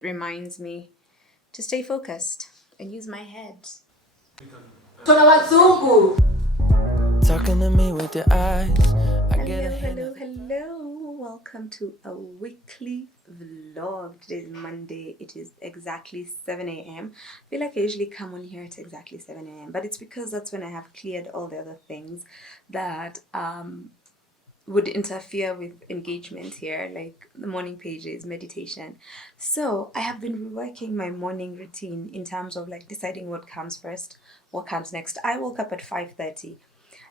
Reminds me to stay focused and use my head. Talking to me with your eyes. Hello. Welcome to a weekly vlog. Today is Monday. It is exactly 7 a.m. I feel like I usually come on here at exactly 7 a.m. But it's because that's when I have cleared all the other things that would interfere with engagement here, like the morning pages, meditation. So I have been reworking my morning routine in terms of like deciding what comes first, what comes next. I woke up at 5:30.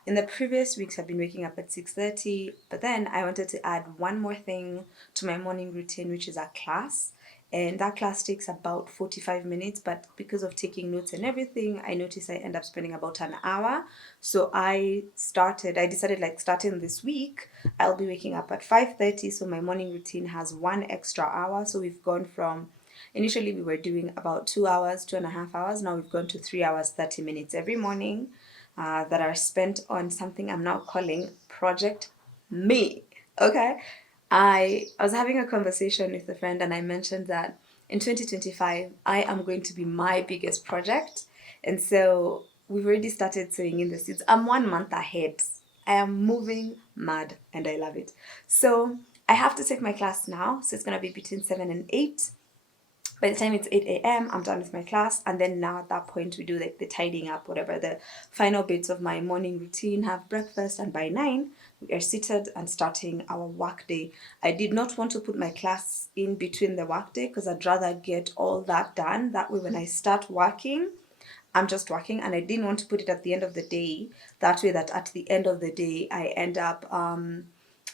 In the previous weeks, I've been waking up at 6:30, but then I wanted to add one more thing to my morning routine, which is a class. And that class takes about 45 minutes, but because of taking notes and everything, I noticed I end up spending about an hour. So I decided like starting this week, I'll be waking up at 5:30, so my morning routine has one extra hour. So we've gone from, initially we were doing about 2 hours, 2.5 hours. Now we've gone to 3 hours, 30 minutes every morning that are spent on something I'm now calling Project Me. Okay? I was having a conversation with a friend and I mentioned that in 2025 I am going to be my biggest project. And so we've already started sowing in the seeds. I'm 1 month ahead. I am moving mad and I love it. So I have to take my class now. So it's going to be between 7 and 8. By the time it's 8 a.m., I'm done with my class. And then now at that point, we do like the tidying up, whatever, the final bits of my morning routine, have breakfast. And by 9, we are seated and starting our work day. I did not want to put my class in between the work day because I'd rather get all that done. That way, when I start working, I'm just working, and I didn't want to put it at the end of the day. That way, that at the end of the day, I end up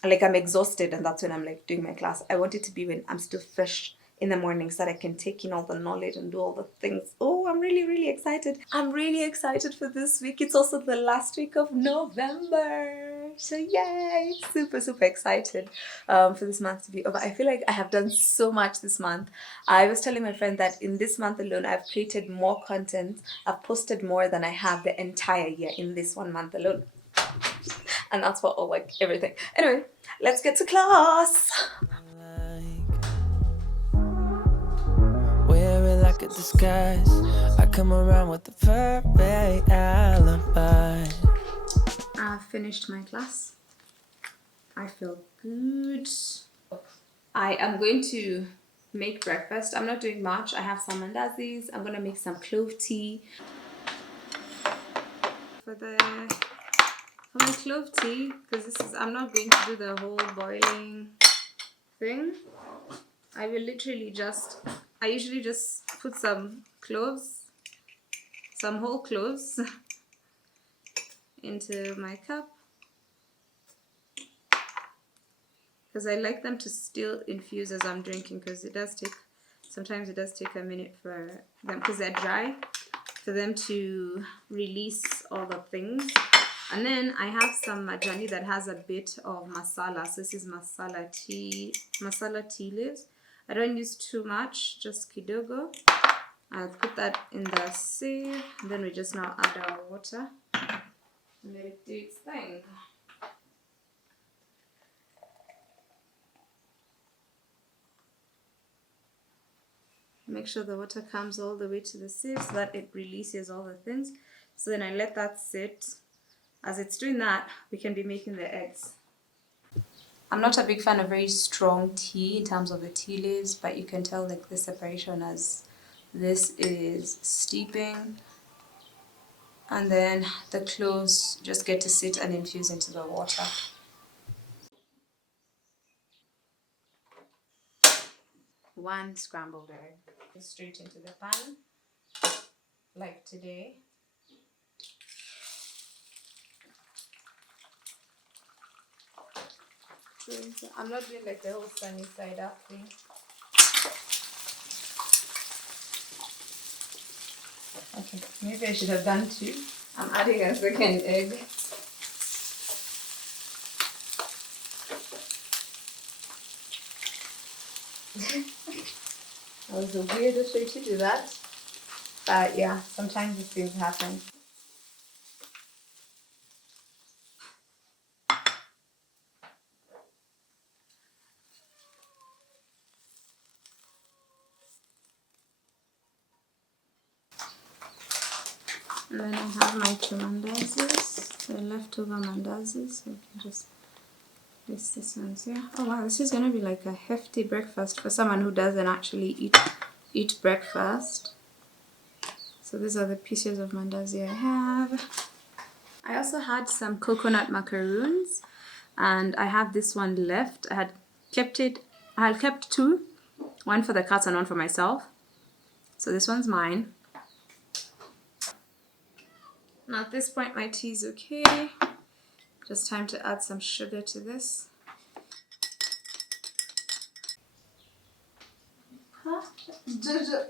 like I'm exhausted, and that's when I'm like doing my class. I want it to be when I'm still fresh in the morning so that I can take in all the knowledge and do all the things. Oh, I'm really, really excited. I'm really excited for this week. It's also the last week of November. So yay! Super, super excited for this month to be over. I feel like I have done so much this month. I was telling my friend that in this month alone, I've created more content. I've posted more than I have the entire year in this 1 month alone. And that's for all, like, everything. Anyway, let's get to class. Wear it like a disguise. I come around with the perfect alibi. I've finished my class. I feel good. I am going to make breakfast. I'm not doing much. I have some mandazis. I'm gonna make some clove tea. For my clove tea, because I'm not going to do the whole boiling thing. I usually just put some cloves, some whole cloves into my cup, because I like them to still infuse as I'm drinking, because sometimes it does take a minute for them, because they're dry, for them to release all the things. And then I have some majani that has a bit of masala. So this is masala tea leaves. I don't use too much, just kidogo. I'll put that in the sieve. And then we just now add our water and let it do its thing. Make sure the water comes all the way to the sieve so that it releases all the things. So then I let that sit. As it's doing that, we can be making the eggs. I'm not a big fan of very strong tea in terms of the tea leaves, but you can tell like the separation as this is steeping, and then the cloves just get to sit and infuse into the water. One scrambled egg straight into the pan, like today. I'm not doing like the whole sunny side up thing. Okay, maybe I should have done two. I'm adding a second egg. That was the weirdest way to do that. But yeah, sometimes these things happen. And then I have my two mandazis, the leftover mandazis. So I can just place this ones here. Oh wow, this is gonna be like a hefty breakfast for someone who doesn't actually eat breakfast. So these are the pieces of mandazi I have. I also had some coconut macaroons, and I have this one left. I had kept two, one for the cats and one for myself. So this one's mine. Now at this point my tea is okay. Just time to add some sugar to this. Huh?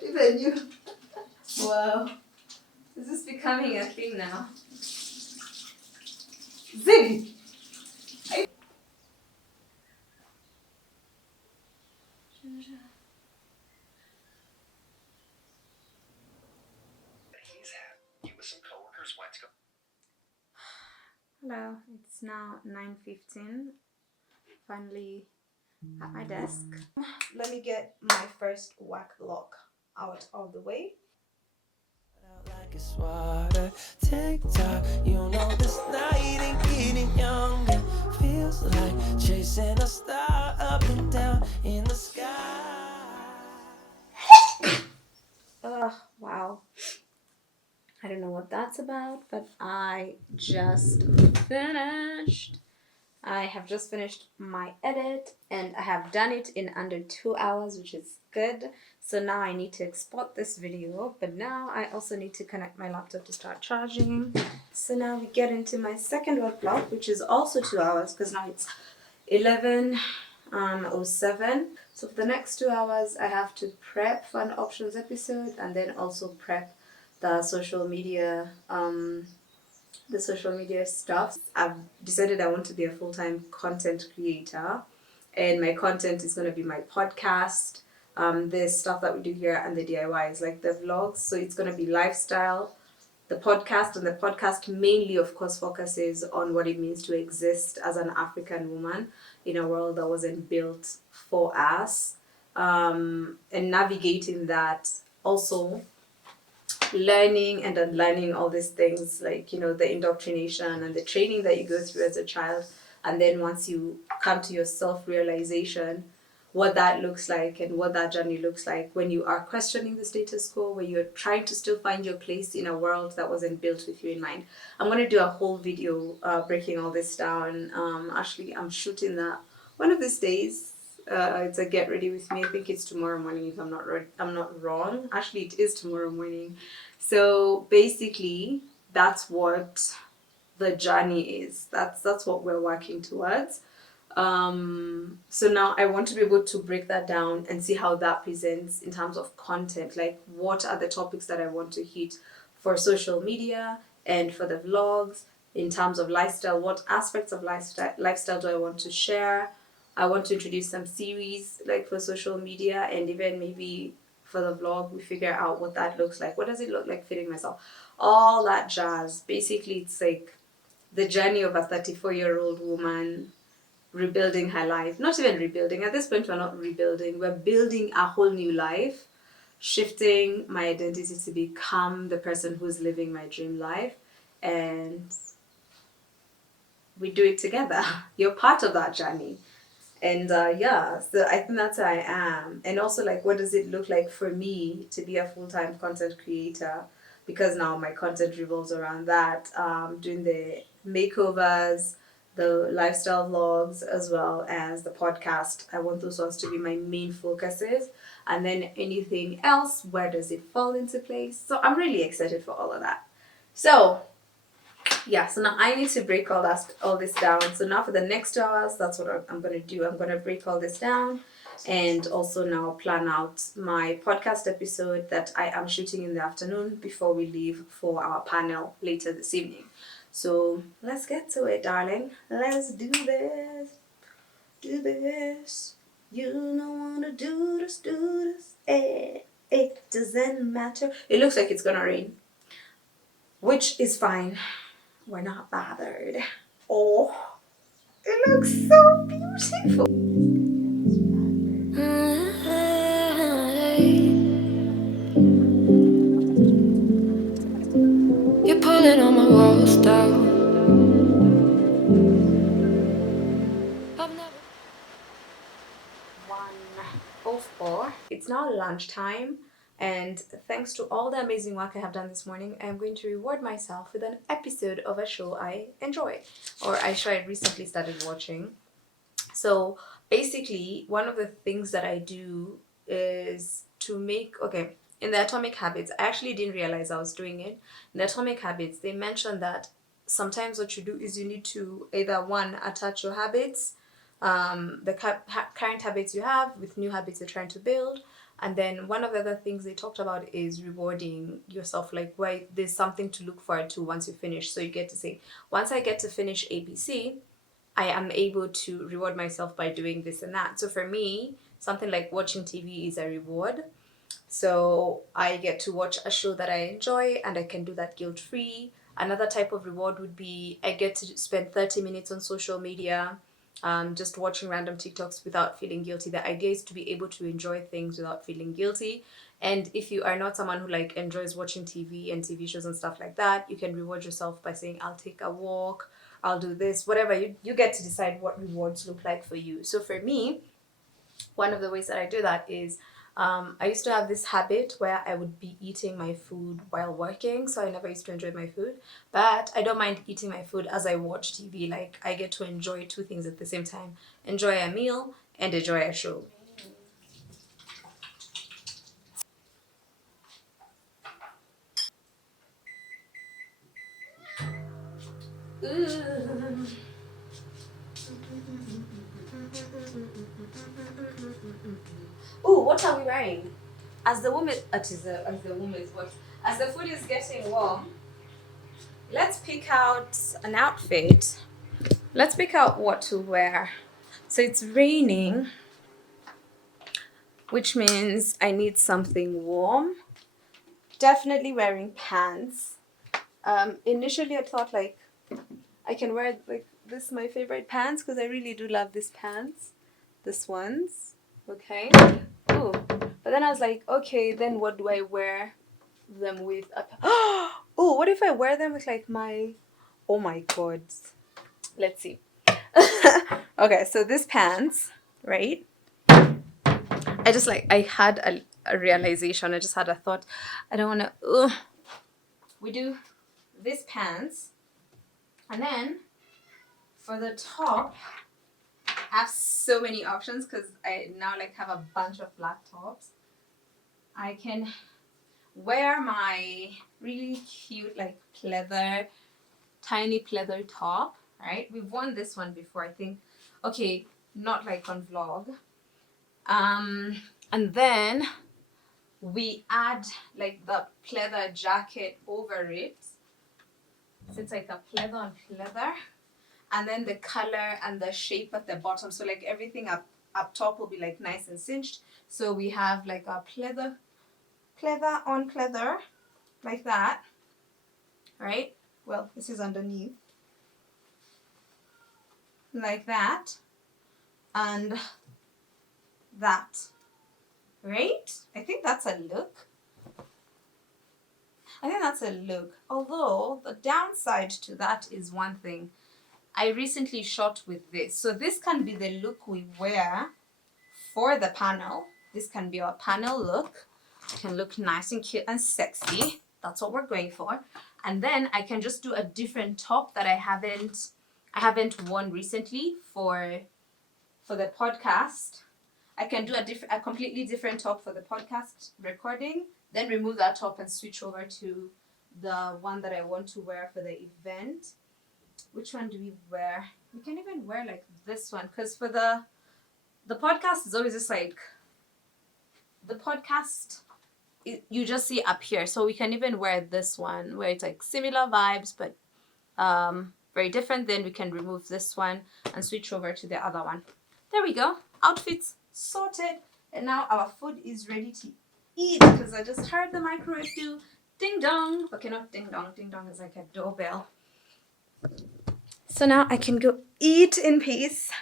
Even you. Wow. Is this becoming a thing now? Zig! Hello, it's now 9:15. Finally at my desk. Let me get my first whack block out of the way. Like it's water, TikTok, you know this night ain't getting younger. Feels like chasing a star up and down in the sky. Wow. I don't know what that's about, but I just finished. I have just finished my edit and I have done it in under 2 hours, which is good. So now I need to export this video, but now I also need to connect my laptop to start charging. So now we get into my second work block, which is also 2 hours because now it's 11:07. So for the next 2 hours, I have to prep for an options episode and then also prep the social media stuff. I've decided I want to be a full-time content creator, and my content is going to be my podcast, the stuff that we do here, and the DIYs, like the vlogs. So it's going to be lifestyle, the podcast, and the podcast mainly, of course, focuses on what it means to exist as an African woman in a world that wasn't built for us, and navigating that, also learning and unlearning all these things, like, you know, the indoctrination and the training that you go through as a child, and then once you come to your self-realization, what that looks like and what that journey looks like when you are questioning the status quo, where you're trying to still find your place in a world that wasn't built with you in mind. I'm going to do a whole video breaking all this down. Actually, I'm shooting that one of these days. It's a get ready with me. I think it's tomorrow morning if I'm not wrong. Actually, it is tomorrow morning. So basically, that's what the journey is. That's what we're working towards. So now I want to be able to break that down and see how that presents in terms of content. Like, what are the topics that I want to hit for social media and for the vlogs? In terms of lifestyle, what aspects of lifestyle do I want to share? I want to introduce some series like for social media, and even maybe for the vlog we figure out what that looks like. What does it look like fitting myself? All that jazz. Basically, it's like the journey of a 34-year-old woman rebuilding her life. Not even rebuilding. At this point, we're not rebuilding. We're building a whole new life, shifting my identity to become the person who's living my dream life. And we do it together. You're part of that journey. And yeah, so I think that's who I am. And also, like, what does it look like for me to be a full-time content creator? Because now my content revolves around that, doing the makeovers, the lifestyle vlogs, as well as the podcast. I want those ones to be my main focuses. And then anything else, where does it fall into place? So I'm really excited for all of that. So yeah, so now I need to break all this down. So now for the next 2 hours, that's what I'm going to do. I'm going to break all this down and also now plan out my podcast episode that I am shooting in the afternoon before we leave for our panel later this evening. So let's get to it, darling. Let's do this. Do this. You don't want to do this, do this. It doesn't matter. It looks like it's going to rain, which is fine. We're not bothered. Oh, it looks so beautiful. You it's now lunchtime, and thanks to all the amazing work I have done this morning, I am going to reward myself with an episode of a show I enjoy, or a show I recently started watching. So basically, one of the things that I do is to make, okay, in the Atomic Habits, I actually didn't realize I was doing it. In the Atomic Habits, they mentioned that sometimes what you do is you need to either one, attach your habits, the current habits you have with new habits you're trying to build. And then one of the other things they talked about is rewarding yourself, like why there's something to look forward to once you finish. So you get to say, once I get to finish ABC, I am able to reward myself by doing this and that. So for me, something like watching TV is a reward. So I get to watch a show that I enjoy and I can do that guilt free. Another type of reward would be I get to spend 30 minutes on social media, just watching random TikToks without feeling guilty. The idea is to be able to enjoy things without feeling guilty. And if you are not someone who like enjoys watching TV and TV shows and stuff like that, you can reward yourself by saying, I'll take a walk, I'll do this, whatever. You get to decide what rewards look like for you. So for me, one of the ways that I do that is I used to have this habit where I would be eating my food while working, so I never used to enjoy my food. But I don't mind eating my food as I watch TV. Like, I get to enjoy two things at the same time: enjoy a meal and enjoy a show. Ooh. Ooh, what are we wearing? As the woman, as the woman's what? As the food is getting warm, let's pick out an outfit. Let's pick out what to wear. So it's raining, which means I need something warm. Definitely wearing pants. Initially I thought like I can wear like this, my favorite pants, because I really do love these pants. This ones. Okay. Ooh. But then I was like, okay, then what do I wear them with? Oh, what if I wear them with like my, oh my god. Let's see. Okay, so this pants, right? I just like, I had a realization. I just had a thought. I don't want to, we do this pants. And then for the top, I have so many options because I now like have a bunch of black tops. I can wear my really cute like pleather, tiny pleather top, right? We've worn this one before, I think. Okay, not like on vlog. And then we add like the pleather jacket over it. So it's like a pleather on pleather. And then the color and the shape at the bottom. So like everything up top will be like nice and cinched. So we have like a pleather on pleather, like that, right? Well, this is underneath, like that, and that, right? I think that's a look. Although the downside to that is one thing. I recently shot with this. So this can be the look we wear for the panel. This can be our panel look. It can look nice and cute and sexy. That's what we're going for. And then I can just do a different top that I haven't worn recently for the podcast. I can do a completely different top for the podcast recording, then remove that top and switch over to the one that I want to wear for the event. Which one do we wear? We can even wear like this one, because for the podcast is always just like the podcast you just see up here. So we can even wear this one where it's like similar vibes but very different. Then we can remove this one and switch over to the other one. There we go. Outfits sorted. And now our food is ready to eat, because I just heard the microwave do ding dong. Okay, not ding dong. Ding dong is like a doorbell. So now I can go eat in peace.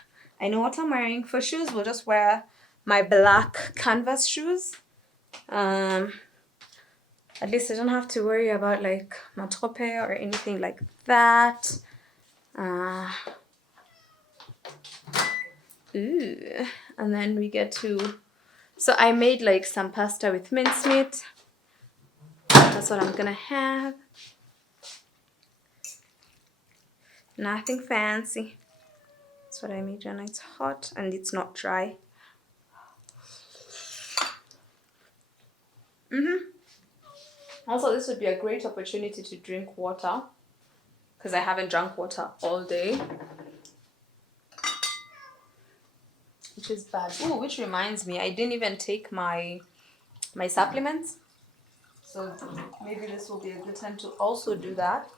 I know what I'm wearing. For shoes, we'll just wear my black canvas shoes. At least I don't have to worry about like matope or anything like that. Ooh. And then we get to So I made like some pasta with mincemeat. That's what I'm gonna have. Nothing fancy. That's what I made, and it's hot and it's not dry. Also, this would be a great opportunity to drink water because I haven't drunk water all day, which is bad. Oh, which reminds me, I didn't even take my supplements, so maybe this will be a good time to also do that.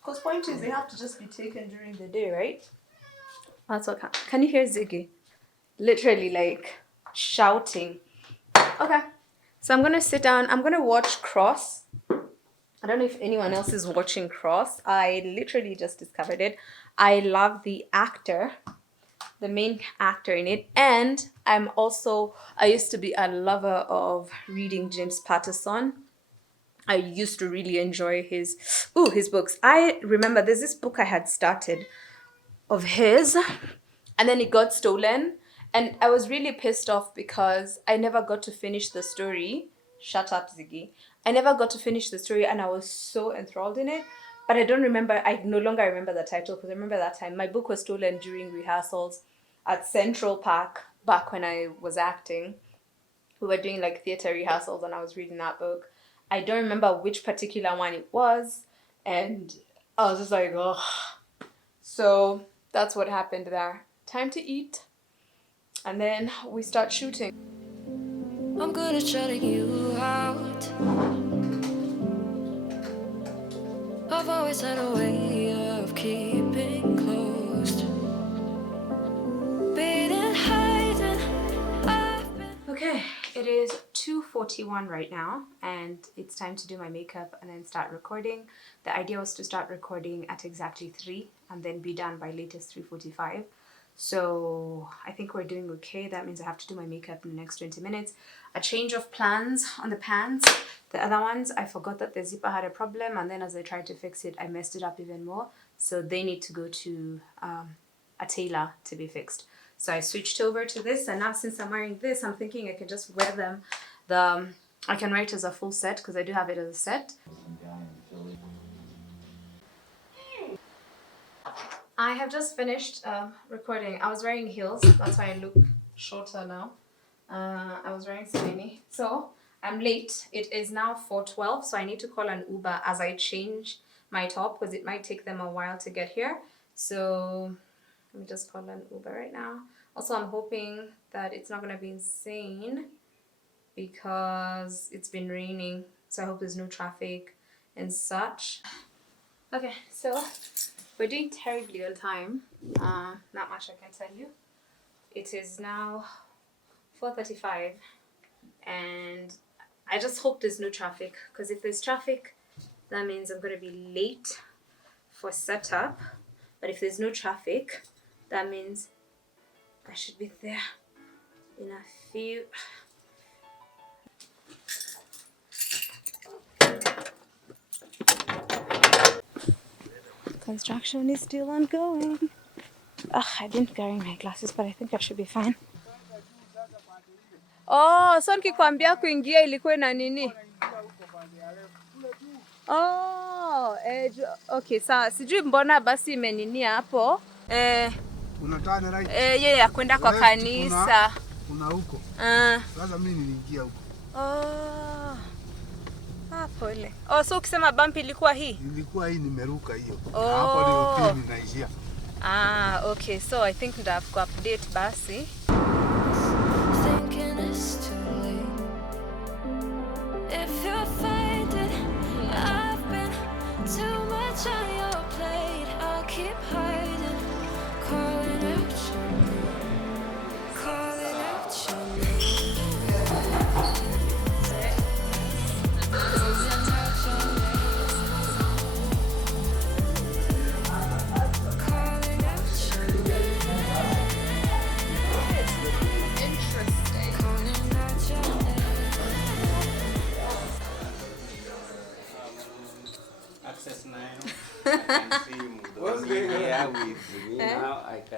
Because point is, they have to just be taken during the day, right? That's what. Can you hear Ziggy? Literally like shouting. Okay, so I'm gonna sit down. I'm gonna watch Cross. I don't know if anyone else is watching Cross. I literally just discovered it. I love the actor, the main actor in it, and I used to be a lover of reading James Patterson. I used to really enjoy his books. I remember there's this book I had started of his, and then it got stolen, and I was really pissed off because I never got to finish the story. Shut up, Ziggy. I never got to finish the story, and I was so enthralled in it, but I no longer remember the title, because I remember that time my book was stolen during rehearsals at Central Park back when I was acting. We were doing like theater rehearsals and I was reading that book. I don't remember which particular one it was, and I was just like, oh. So that's what happened there. Time to eat, and then we start shooting. I'm good at shutting you out. I've always had a way of keeping closed. Being hiding, Okay, it is 2:41 right now, and it's time to do my makeup and then start recording. The idea was to start recording at exactly 3 and then be done by latest 3:45. So I think we're doing okay. That means I have to do my makeup in the next 20 minutes. A change of plans on the pants. The other ones, I forgot that the zipper had a problem, and then as I tried to fix it, I messed it up even more. So they need to go to a tailor to be fixed. So I switched over to this, and now since I'm wearing this, I'm thinking I can just wear them. I can wear it as a full set because I do have it as a set. I have just finished recording. I was wearing heels, that's why I look shorter now. I was wearing skinny. So I'm late. It is now 4:12, so I need to call an Uber as I change my top because it might take them a while to get here. So let me just call an Uber right now. Also, I'm hoping that it's not going to be insane because it's been raining. So I hope there's no traffic and such. Okay, so we're doing terribly on time. Not much I can tell you. It is now 4:35 and I just hope there's no traffic, because if there's traffic, that means I'm going to be late for setup. But if there's no traffic, that means I should be there in a few. Construction is still ongoing. I didn't carry my glasses, but I think I should be fine. Oh, so nikikwambia kuingia ilikuwa na nini? Oh, okay, sawa. Sijui mbona basi imenini hapo. Unataka right? Yeye ya kwenda kwa kanisa. Kuna huko. Sasa mimi niliingia huko. Oh. Pole. Oh, so ukisema bump ilikuwa hii? Ilikuwa hii, nimeruka hiyo. Oh. Hapo ndio pili ninaishia. Okay, so I think ndio ku update basi. thinking it's too late. If you're finding I've been too much on your plate, I'll keep hiding, calling out your name, calling out your name.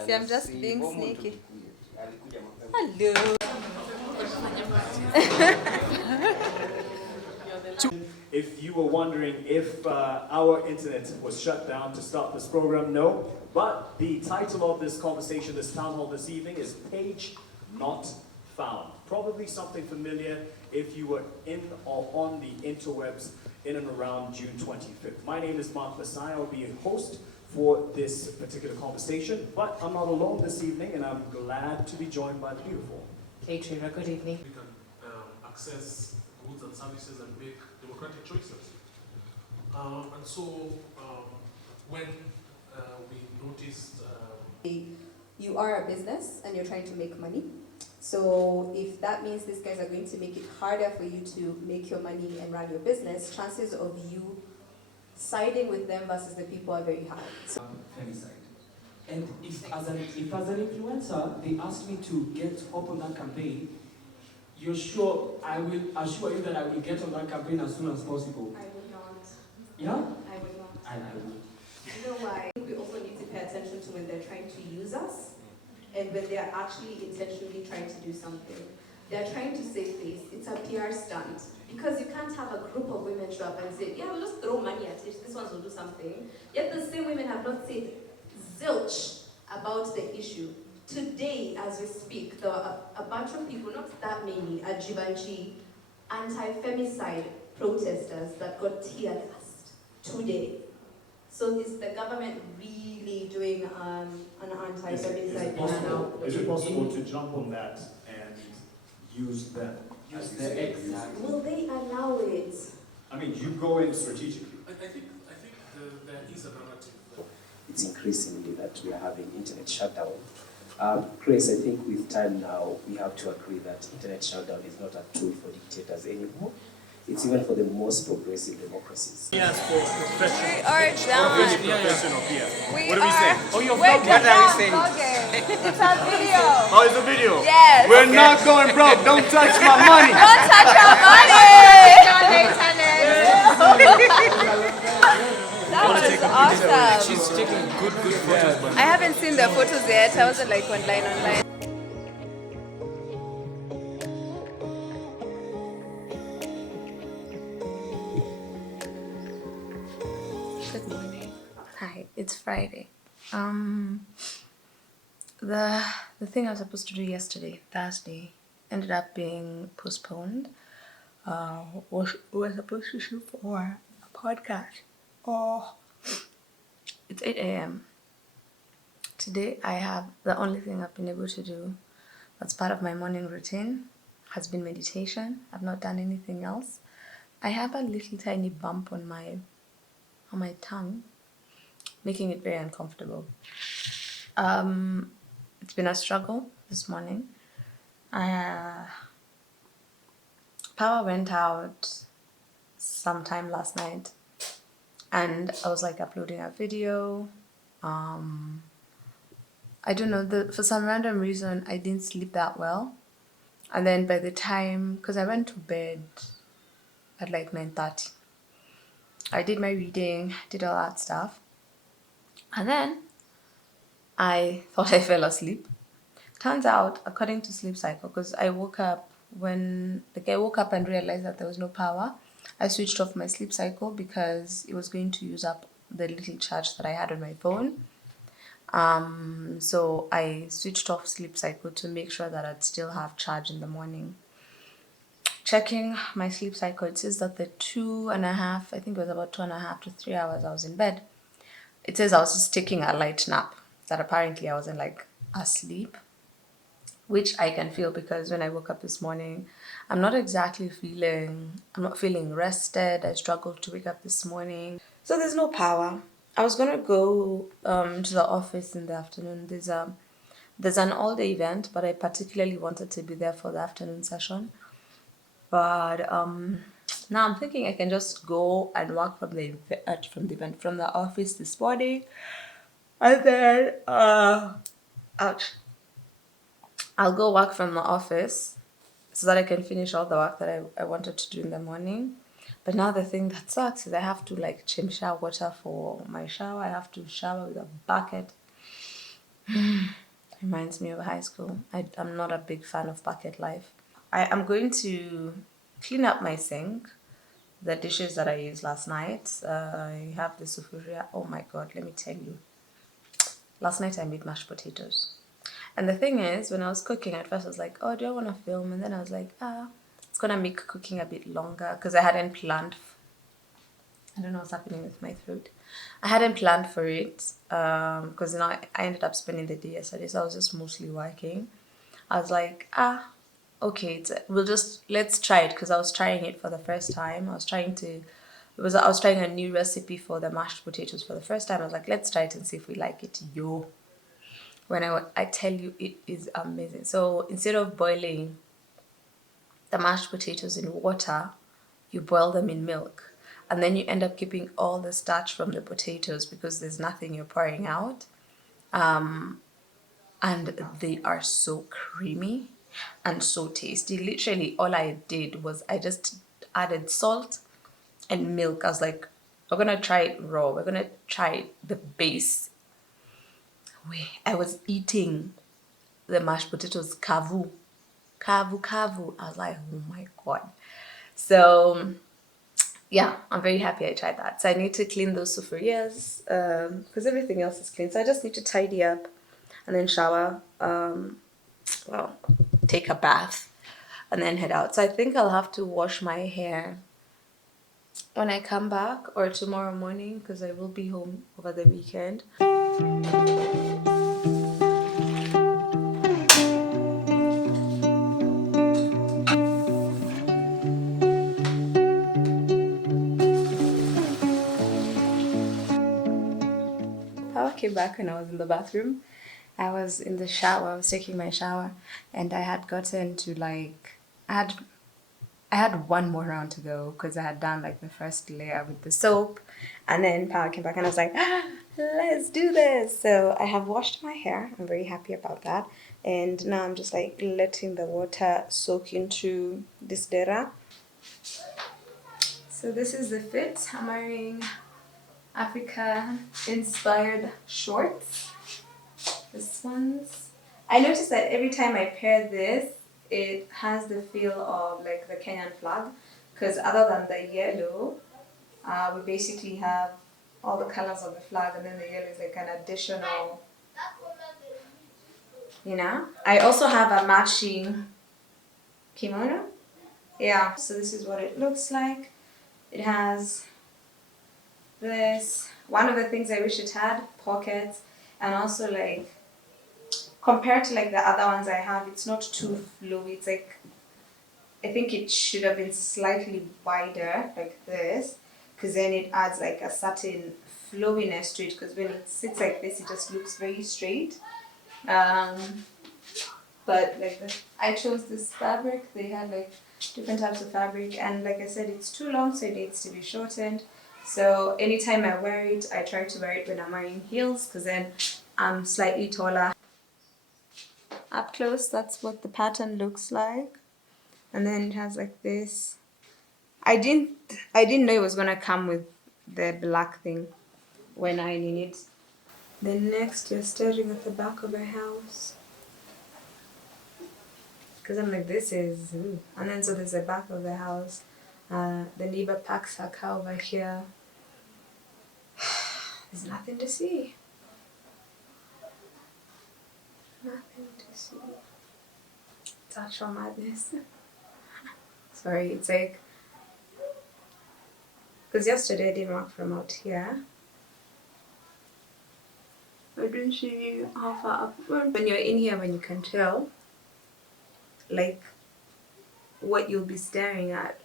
See, I'm just being sneaky. Hello. If you were wondering if our internet was shut down to start this program, no. But the title of this conversation, this town hall this evening is Page Not Found. Probably something familiar if you were in or on the interwebs in and around June 25th. My name is Mark Messiah. I'll be a host for this particular conversation, but I'm not alone this evening, and I'm glad to be joined by the beautiful Katrina, good evening. We can access goods and services and make democratic choices. And so when we noticed... You are a business and you're trying to make money. So if that means these guys are going to make it harder for you to make your money and run your business, chances of you siding with them versus the people are very high. So femicide. And if as an influencer, they asked me to get up on that campaign, you're sure I will assure you that I will get on that campaign as soon as possible? I would not. Yeah? I would not. I would. You know why? We also need to pay attention to when they're trying to use us and when they're actually intentionally trying to do something. They're trying to save face. It's a PR stunt. Because you can't have a group of women show up and say, yeah, we'll just throw money at it. This ones will do something. Yet the same women have not said zilch about the issue. Today, as we speak, there are a bunch of people, not that many, at Jibaji, anti-femicide protesters that got tear gassed today. So is the government really doing an anti-femicide ban now? Is it possible to jump on that and use them as the exact? Will they allow it? I mean, you go in strategically. I think there is a narrative that it's increasingly that we are having internet shutdown. Chris, I think with time now, we have to agree that internet shutdown is not a tool for dictators anymore. It's even for the most progressive democracies. Yes, for professional. We are done. Professional PR. What do we say? Oh, you're We're vlogging. vlogging. It's a video. Oh, it's a video? Yes. We're not going broke. Don't touch my money. Don't touch our money. That was awesome. she's taking good photos. But I haven't seen the photos yet. I wasn't like online. Good morning. Hi, it's Friday. The thing I was supposed to do yesterday, Thursday, ended up being postponed. We were supposed to shoot for a podcast. Oh, it's 8 a.m. Today I have the only thing I've been able to do that's part of my morning routine has been meditation. I've not done anything else. I have a little tiny bump on my tongue, making it very uncomfortable. It's been a struggle this morning. Power went out sometime last night, and I was like uploading a video. I don't know, for some random reason I didn't sleep that well, and then by the time, because I went to bed at like 9:30, I did my reading, did all that stuff, and then I thought I fell asleep. Turns out, according to sleep cycle, because I woke up and realized that there was no power. I switched off my sleep cycle because it was going to use up the little charge that I had on my phone. So I switched off sleep cycle to make sure that I'd still have charge in the morning. Checking my sleep cycle, it says that the 2.5, I think it was about 2.5 to 3 hours I was in bed. It says I was just taking a light nap, that apparently I wasn't like asleep, which I can feel because when I woke up this morning, I'm not feeling rested. I struggled to wake up this morning. So there's no power. I was gonna go to the office in the afternoon. There's an all-day event, but I particularly wanted to be there for the afternoon session. But now I'm thinking I can just go and work from the office this morning, and then I'll go work from the office so that I can finish all the work that I wanted to do in the morning. But now the thing that sucks is I have to like chimsha water for my shower. I have to shower with a bucket. Reminds me of high school. I'm not a big fan of bucket life. I am going to clean up my sink, the dishes that I used last night. I have the sufuria. Oh my god, let me tell you. Last night I made mashed potatoes. And the thing is, when I was cooking, at first I was like, oh, do I want to film? And then I was like, it's going to make cooking a bit longer because I hadn't planned. I don't know what's happening with my throat. I hadn't planned for it because I ended up spending the day yesterday, so I was just mostly working. I was like, okay, let's try it because I was trying it for the first time. I was trying a new recipe for the mashed potatoes for the first time. I was like, let's try it and see if we like it. When I tell you, it is amazing. So instead of boiling the mashed potatoes in water, you boil them in milk, and then you end up keeping all the starch from the potatoes because there's nothing you're pouring out. And they are so creamy and so tasty. Literally, all I did was I just added salt and milk. I was like, we're gonna try it raw. We're gonna try the base. I was eating the mashed potatoes kavu, kavu. I was like, oh my god. So yeah, I'm very happy I tried that. So I need to clean those sufurias because everything else is clean. So I just need to tidy up and then shower. Well, take a bath and then head out. So I think I'll have to wash my hair when I come back or tomorrow morning because I will be home over the weekend. Power came back when I was in the bathroom. I was in the shower, I was taking my shower, and I had gotten to I had one more round to go because I had done like the first layer with the soap, and then power came back and I was like, let's do this. So I have washed my hair. I'm very happy about that. And now I'm just like letting the water soak into this dera. So this is the fit. I'm wearing Africa inspired shorts. This one's. I noticed that every time I pair this, it has the feel of like the Kenyan flag, because other than the yellow, we basically have all the colors of the flag, and then the yellow is like an additional. I also have a matching kimono. Yeah, so this is what it looks like. It has this. One of the things I wish it had pockets, and also like compared to like the other ones I have, it's not too flowy. It's like, I think it should have been slightly wider like this, because then it adds like a certain flowiness to it, because when it sits like this it just looks very straight. But like I chose this fabric. They had like different types of fabric, and like I said, it's too long, so it needs to be shortened. So anytime I wear it, I try to wear it when I'm wearing heels, because then I'm slightly taller. Up close, that's what the pattern looks like. And then it has like this. I didn't know it was gonna come with the black thing when ironing it. Then next you're staring at the back of a house. Because I'm like, this is ooh. And then so there's the back of the house. The neighbor parks her car over here. There's nothing to see. Nothing to see. It's actual madness. Sorry, it's like, because yesterday I didn't work from out here. I didn't see how far up. When you're in here, when you can tell, like, what you'll be staring at.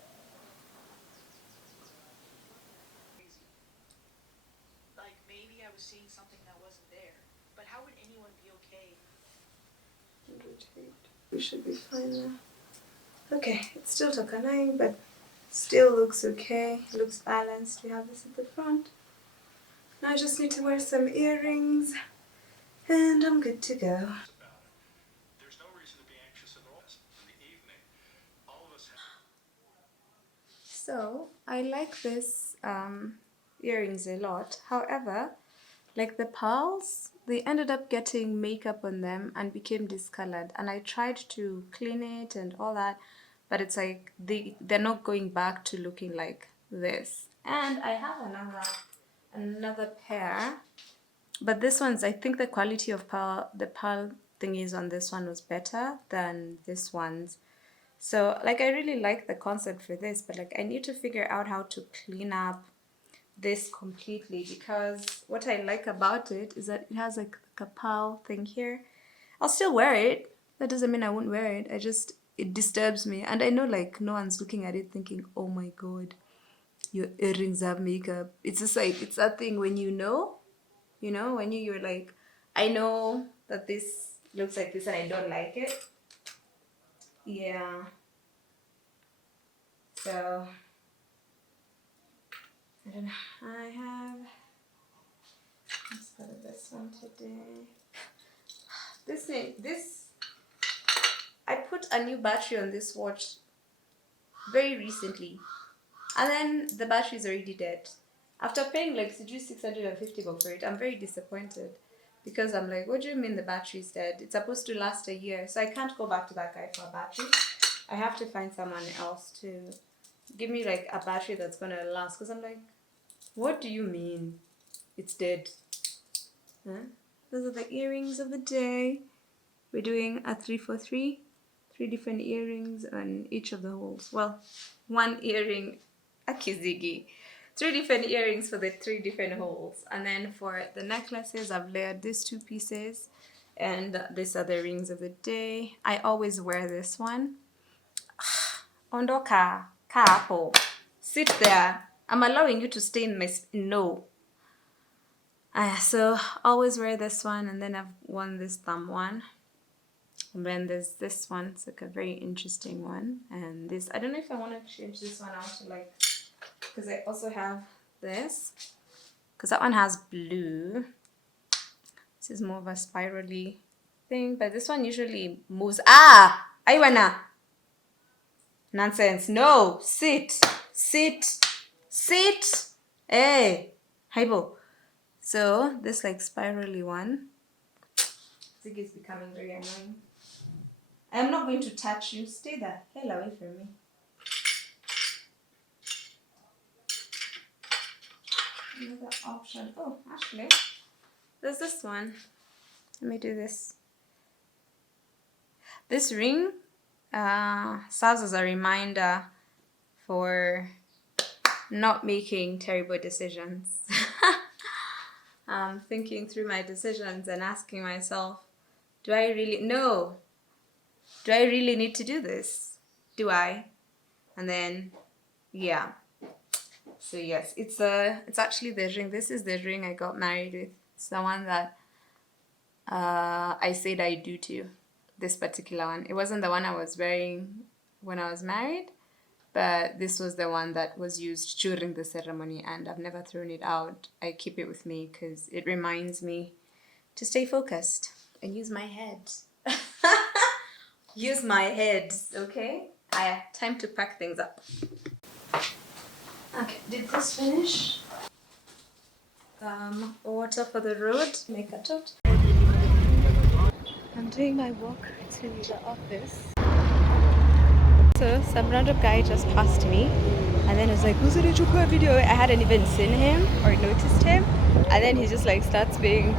Like maybe I was seeing something that wasn't there. But how would anyone be okay? We should be fine now. Okay, it still took a 9, but still looks okay. It looks balanced. We have this at the front. Now I just need to wear some earrings, and I'm good to go. There's no reason to be anxious at all. In the evening, all of us So I like this earrings a lot. However, like the pearls, they ended up getting makeup on them and became discolored. And I tried to clean it and all that, but it's like they're not going back to looking like this. And I have another pair, but this one's, I think the quality of the pearl thingies on this one was better than this one's. So like I really like the concept for this, but like I need to figure out how to clean up this completely, because what I like about it is that it has like a pearl thing here. I'll still wear it. That doesn't mean I won't wear it. It disturbs me. And I know like no one's looking at it thinking, oh my god, your earrings have makeup. It's just like, it's that thing when when you're like, I know that this looks like this and I don't like it. Yeah. So I don't know. Let's go to this one today. I put a new battery on this watch very recently, and then the battery is already dead. After paying like 650 for it, I'm very disappointed, because I'm like, what do you mean the battery's dead? It's supposed to last a year, so I can't go back to that guy for a battery. I have to find someone else to give me like a battery that's gonna last, because I'm like, what do you mean it's dead? Huh? Those are the earrings of the day. We're doing a 3 for 3, 3 different earrings on each of the holes. Well, one earring, a kizigi. 3 different earrings for the 3 different holes. And then for the necklaces, I've layered these 2 pieces, and these are the rings of the day. I always wear this one. Ondoka, kapo. Sit there. I'm allowing you to stay in my no. So always wear this one, and then I've worn this thumb one. And then there's this one. It's like a very interesting one. And this, I don't know if I want to change this one out to like, because I also have this, because that one has blue. This is more of a spirally thing, but this one usually moves. Aiwana. Nonsense. No, sit. Hey, Haibo. So this like spirally one, I think it's becoming very annoying. I'm not going to touch you. Stay the hell away from me. Another option. Oh, actually, there's this one. Let me do this. This ring serves as a reminder for not making terrible decisions. Thinking through my decisions and asking myself, do I really need to do this? Do I? And then, yeah. So yes, it's actually the ring. This is the ring I got married with. It's the one that I said I do to. This particular one. It wasn't the one I was wearing when I was married, but this was the one that was used during the ceremony, and I've never thrown it out. I keep it with me because it reminds me to stay focused and use my head. Use my head, okay? Time to pack things up. Okay, did this finish? Water for the road, make a tot. I'm doing my walk to the office. So some random guy just passed me, and then he was like, "Who's in a video?" I hadn't even seen him or noticed him, and then he just like starts being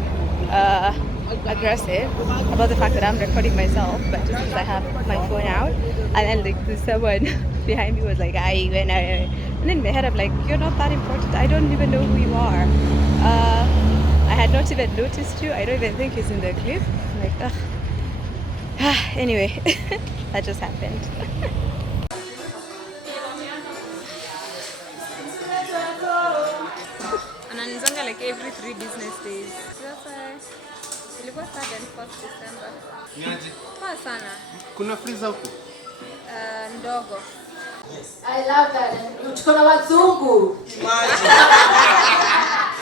aggressive about the fact that I'm recording myself, but just because I have my phone out, and then like there's someone behind me was like, "I when I," and then in my head I'm like, "You're not that important. I don't even know who you are." I had not even noticed you. I don't even think he's in the clip. I'm like, ugh. Anyway, that just happened. Ananizanga like every 3 business days. Sasa ilikuwa 3rd and 4th December. Niaje? Poa sana. Kuna freezer huko? Ndogo. I love that. Tuko na wazungu.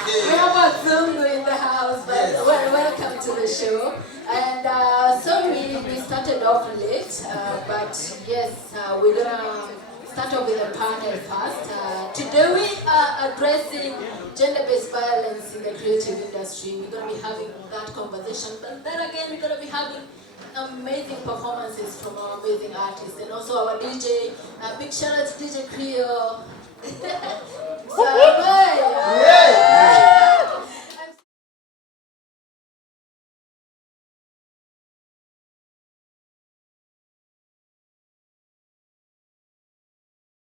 We have wazungu in the house, but welcome to the show. And sorry we started off late, but yes, we're gonna start off with the panel first. Today we are addressing gender-based violence in the creative industry. We're going to be having that conversation. But then again, we're going to be having amazing performances from our amazing artists and also our DJ. Big shout out to DJ Creole. So,